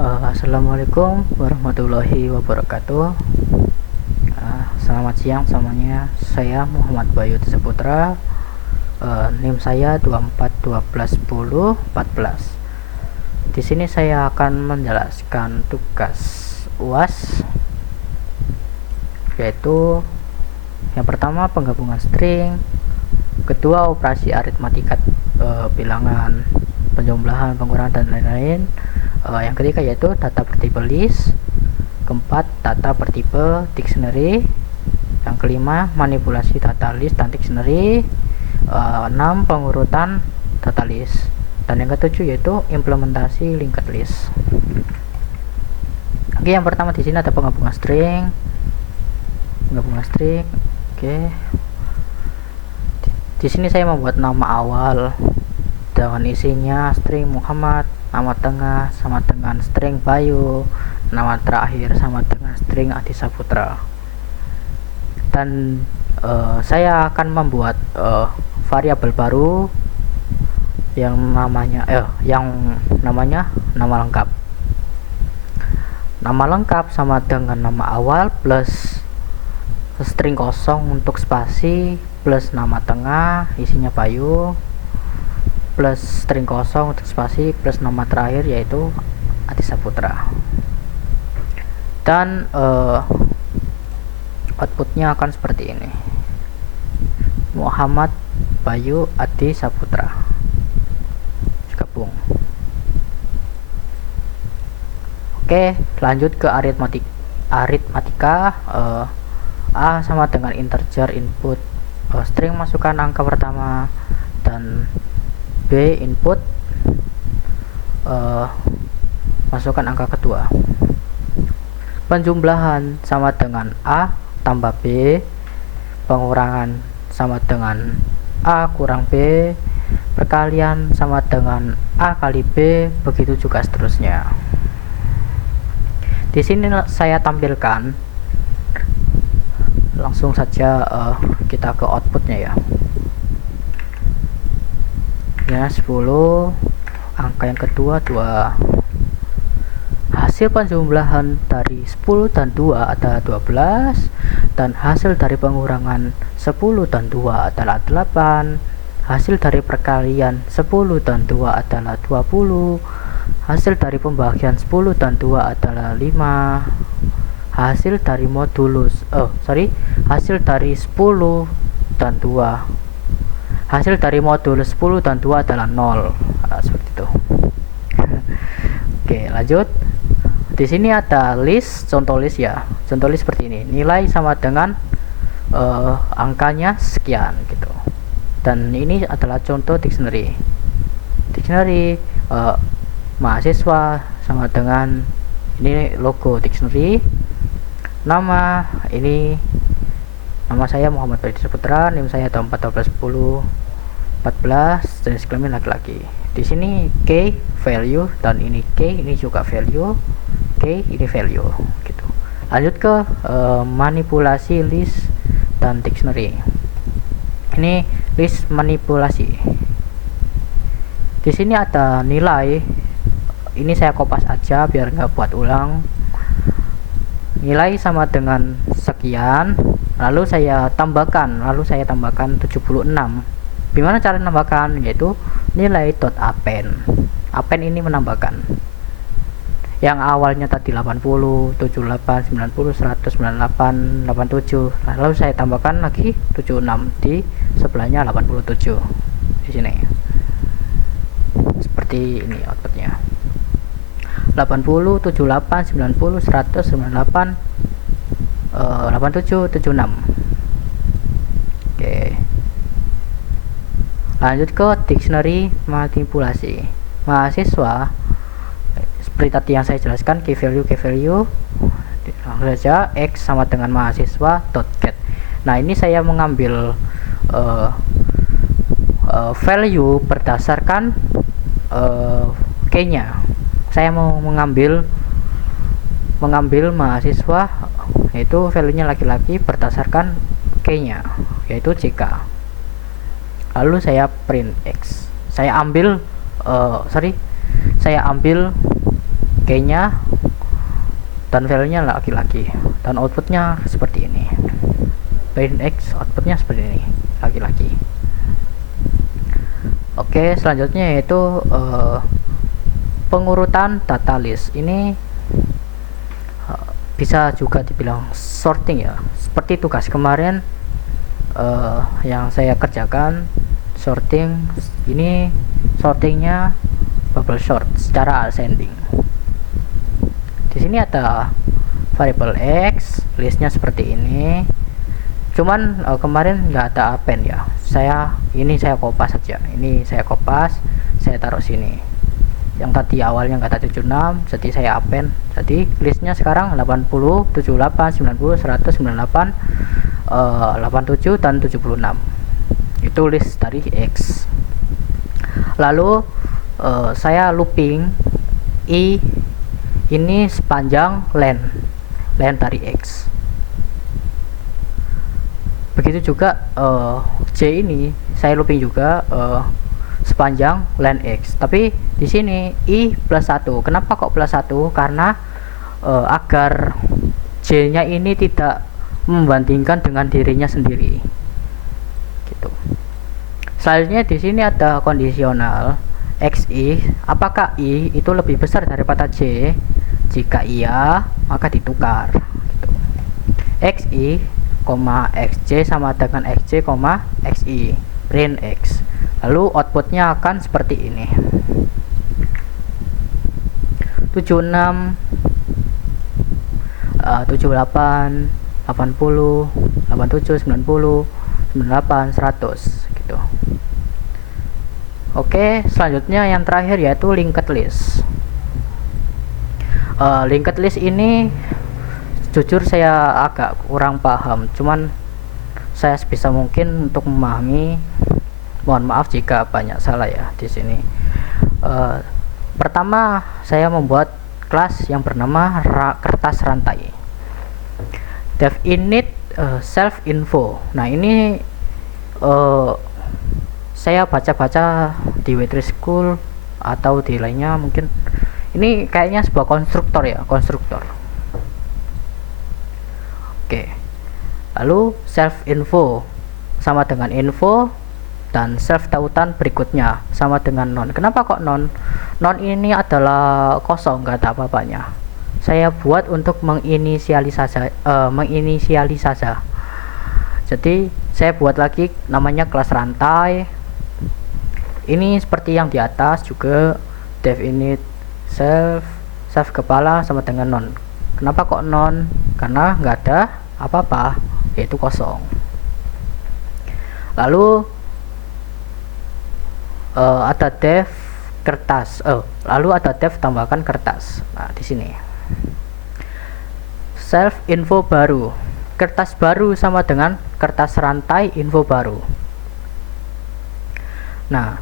Assalamualaikum warahmatullahi wabarakatuh. Selamat siang semuanya. Saya Muhammad Bayu Saputra. NIM saya 24121014. Di sini saya akan menjelaskan tugas UAS, yaitu yang pertama penggabungan string, kedua operasi aritmatika bilangan, penjumlahan, pengurangan, dan lain-lain. Yang ketiga yaitu data bertipe list, keempat data bertipe dictionary, yang kelima manipulasi data list dan dictionary, 6 pengurutan data list, dan yang ketujuh yaitu implementasi linked list. Oke, yang pertama di sini ada penggabungan string. Oke, di sini saya membuat nama awal dengan isinya string Muhammad, nama tengah sama dengan string Bayu, nama terakhir sama dengan string Adi Saputra. Dan saya akan membuat variabel baru yang namanya nama lengkap. Nama lengkap sama dengan nama awal plus string kosong untuk spasi plus nama tengah isinya Bayu plus string kosong untuk spasi plus nama terakhir yaitu Adi Saputra. Dan outputnya akan seperti ini: Muhammad Bayu Adi Saputra gabung. Oke, lanjut ke aritmatika. A sama dengan integer input, string masukkan angka pertama, dan B input masukkan angka kedua. Penjumlahan sama dengan A tambah B, pengurangan sama dengan A kurang B, perkalian sama dengan A kali B, begitu juga seterusnya. Di sini saya tampilkan, langsung saja kita ke outputnya ya 10, angka yang kedua 2. Hasil penjumlahan dari 10 dan 2 adalah 12, dan hasil dari pengurangan 10 dan 2 adalah 8. Hasil dari perkalian 10 dan 2 adalah 20. Hasil dari pembagian 10 dan 2 adalah 5. Hasil dari hasil dari 10 dan 2, hasil dari modulus 10 dan 2 adalah 0. Seperti itu. Oke, lanjut. Di sini ada list, contoh list ya. Contoh list seperti ini. Nilai sama dengan angkanya sekian gitu. Dan ini adalah contoh dictionary. Mahasiswa sama dengan ini logo dictionary. Nama saya Muhammad Bayu Saputra, NIM saya 24121014, jenis kelamin laki-laki. Di sini key value, dan ini key, ini juga value, key ini value gitu. Lanjut ke manipulasi list dan dictionary. Ini list manipulasi. Di sini ada nilai, ini saya kopas aja biar nggak buat ulang. Nilai sama dengan sekian, lalu saya tambahkan 76. Gimana cara menambahkan? Yaitu nilai .append. Append ini menambahkan yang awalnya tadi 80, 78, 90, 100, 98, 87, lalu saya tambahkan lagi 76 di sebelahnya 87 di sini. Seperti ini outputnya: 80, 78, 90, 100, 98, 87, 76. Oke, lanjut ke dictionary manipulasi. Mahasiswa, seperti tadi yang saya jelaskan, key value, langsung saja x sama dengan mahasiswa .get. Nah, ini saya mengambil value berdasarkan key-nya. Saya mau mengambil mahasiswa, yaitu value-nya laki-laki berdasarkan key-nya, yaitu JK. Lalu saya print X. Saya ambil key-nya dan value-nya laki-laki, dan outputnya seperti ini. Print X outputnya seperti ini, laki-laki. Oke, selanjutnya yaitu pengurutan data list. Ini bisa juga dibilang sorting ya, seperti tugas kemarin yang saya kerjakan. Sorting ini, sortingnya bubble sort secara ascending. Di sini ada variable X, listnya seperti ini. Cuman kemarin nggak ada append ya. Saya kopas saja. Ini saya kopas, saya taruh sini. Yang tadi awalnya nggak ada 76, jadi saya append. Jadi listnya sekarang 80, 78, 90, 100, 98, 87 dan 76. Itu list dari X. Lalu saya looping I ini sepanjang len dari X. Begitu juga J ini saya looping juga sepanjang len X. Tapi di sini I +1. Kenapa kok +1? Karena agar J nya ini tidak membandingkan dengan dirinya sendiri gitu. Selanjutnya di sini ada kondisional XI, apakah I itu lebih besar daripada J? Jika iya, maka ditukar gitu. XI, XJ sama dengan XJ, XI, print X. Lalu outputnya akan seperti ini. 76, 78, 80, 87, 90, 98, 100 gitu. Oke, selanjutnya yang terakhir yaitu linked list. Linked list ini jujur saya agak kurang paham, cuman saya sebisa mungkin untuk memahami. Mohon maaf jika banyak salah ya di sini. Pertama, saya membuat kelas yang bernama kertas rantai. Dev init self info. Nah, ini saya baca-baca di W3 School atau di lainnya, mungkin ini kayaknya sebuah konstruktor ya, konstruktor. Oke. Lalu self info sama dengan info, dan self tautan berikutnya sama dengan non. Kenapa kok non? Non ini adalah kosong, nggak ada apa-apanya. Saya buat untuk menginisialisasi. Jadi saya buat lagi namanya kelas rantai. Ini seperti yang di atas juga, dev init self kepala sama dengan non. Kenapa kok non? Karena nggak ada apa-apa, yaitu kosong. Lalu ada dev kertas. Lalu ada dev tambahkan kertas. Nah, di sini self info baru, kertas baru sama dengan kertas rantai info baru. Nah,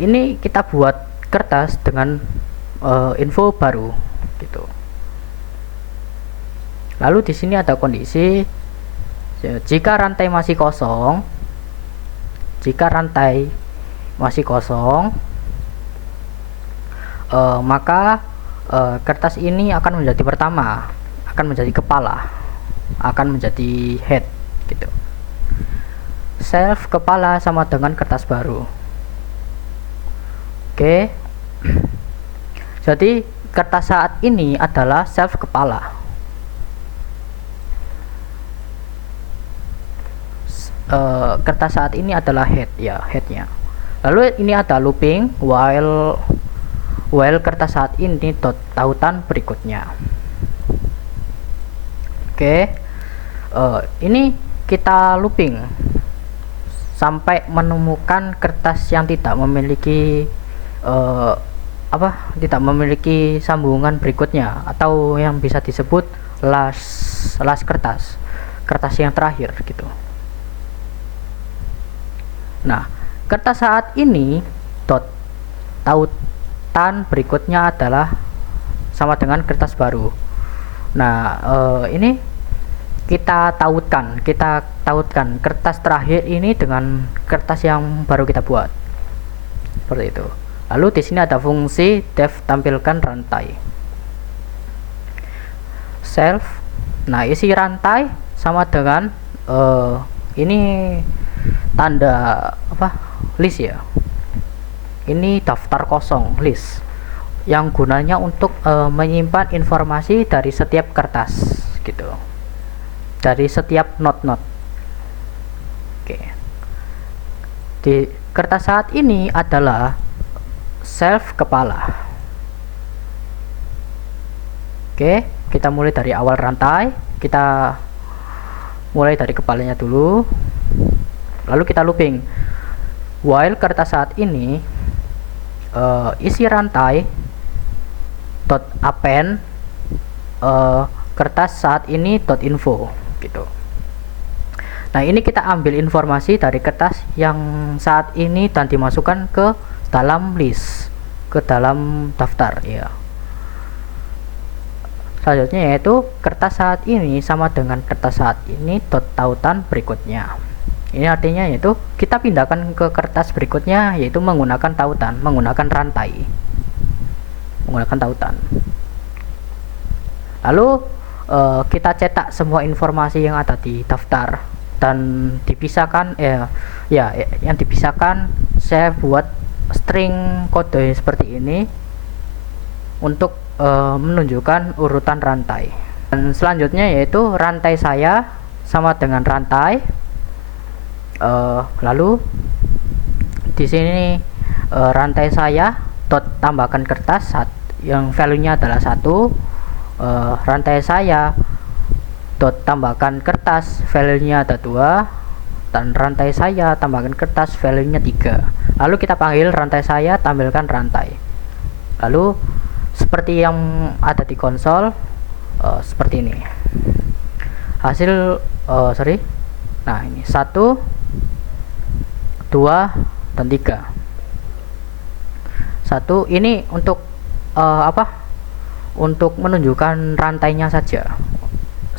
ini kita buat kertas dengan info baru gitu. Lalu di sini ada kondisi jika rantai masih kosong, maka kertas ini akan menjadi pertama, akan menjadi kepala, akan menjadi head gitu. Self kepala sama dengan kertas baru. Oke. Jadi kertas saat ini adalah self kepala. Kertas saat ini adalah head ya, headnya. Lalu ini ada looping while kertas saat ini tautan berikutnya. Oke. Ini kita looping sampai menemukan kertas yang tidak memiliki tidak memiliki sambungan berikutnya, atau yang bisa disebut last kertas yang terakhir gitu. Nah, kertas saat ini tautan berikutnya adalah sama dengan kertas baru. Nah, ini kita tautkan kertas terakhir ini dengan kertas yang baru kita buat, seperti itu. Lalu di sini ada fungsi dev tampilkan rantai. self. Nah, isi rantai sama dengan ini tanda apa, list ya, ini daftar kosong, list, yang gunanya untuk menyimpan informasi dari setiap kertas gitu, dari setiap not. Oke, di kertas saat ini adalah self kepala. Oke, kita mulai dari awal rantai, kita mulai dari kepalanya dulu, lalu kita looping while kertas saat ini isi rantai dot append kertas saat ini dot info gitu. Nah, ini kita ambil informasi dari kertas yang saat ini dan dimasukkan ke dalam list, ke dalam daftar ya. Selanjutnya yaitu kertas saat ini sama dengan kertas saat ini dot tautan berikutnya. Ini artinya yaitu kita pindahkan ke kertas berikutnya, yaitu menggunakan tautan, menggunakan rantai, menggunakan tautan. Lalu kita cetak semua informasi yang ada di daftar dan dipisahkan yang dipisahkan saya buat string kode seperti ini untuk menunjukkan urutan rantai. Dan selanjutnya yaitu rantai saya sama dengan rantai, lalu di sini rantai saya dot tambahkan kertas yang value-nya adalah 1, rantai saya dot tambahkan kertas value-nya ada 2, dan rantai saya tambahkan kertas value-nya 3. Lalu kita panggil rantai saya tampilkan rantai, lalu seperti yang ada di konsol, seperti ini hasil. Nah, ini 1, 2, dan 3. 1 ini untuk untuk menunjukkan rantainya saja,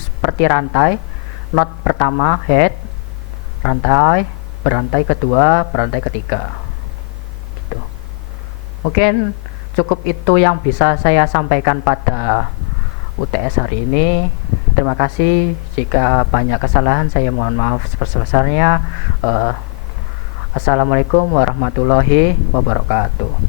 seperti rantai not pertama head, rantai berantai kedua, berantai ketiga gitu. Mungkin cukup itu yang bisa saya sampaikan pada UTS hari ini. Terima kasih. Jika banyak kesalahan saya mohon maaf sebesar-besarnya. Assalamualaikum warahmatullahi wabarakatuh.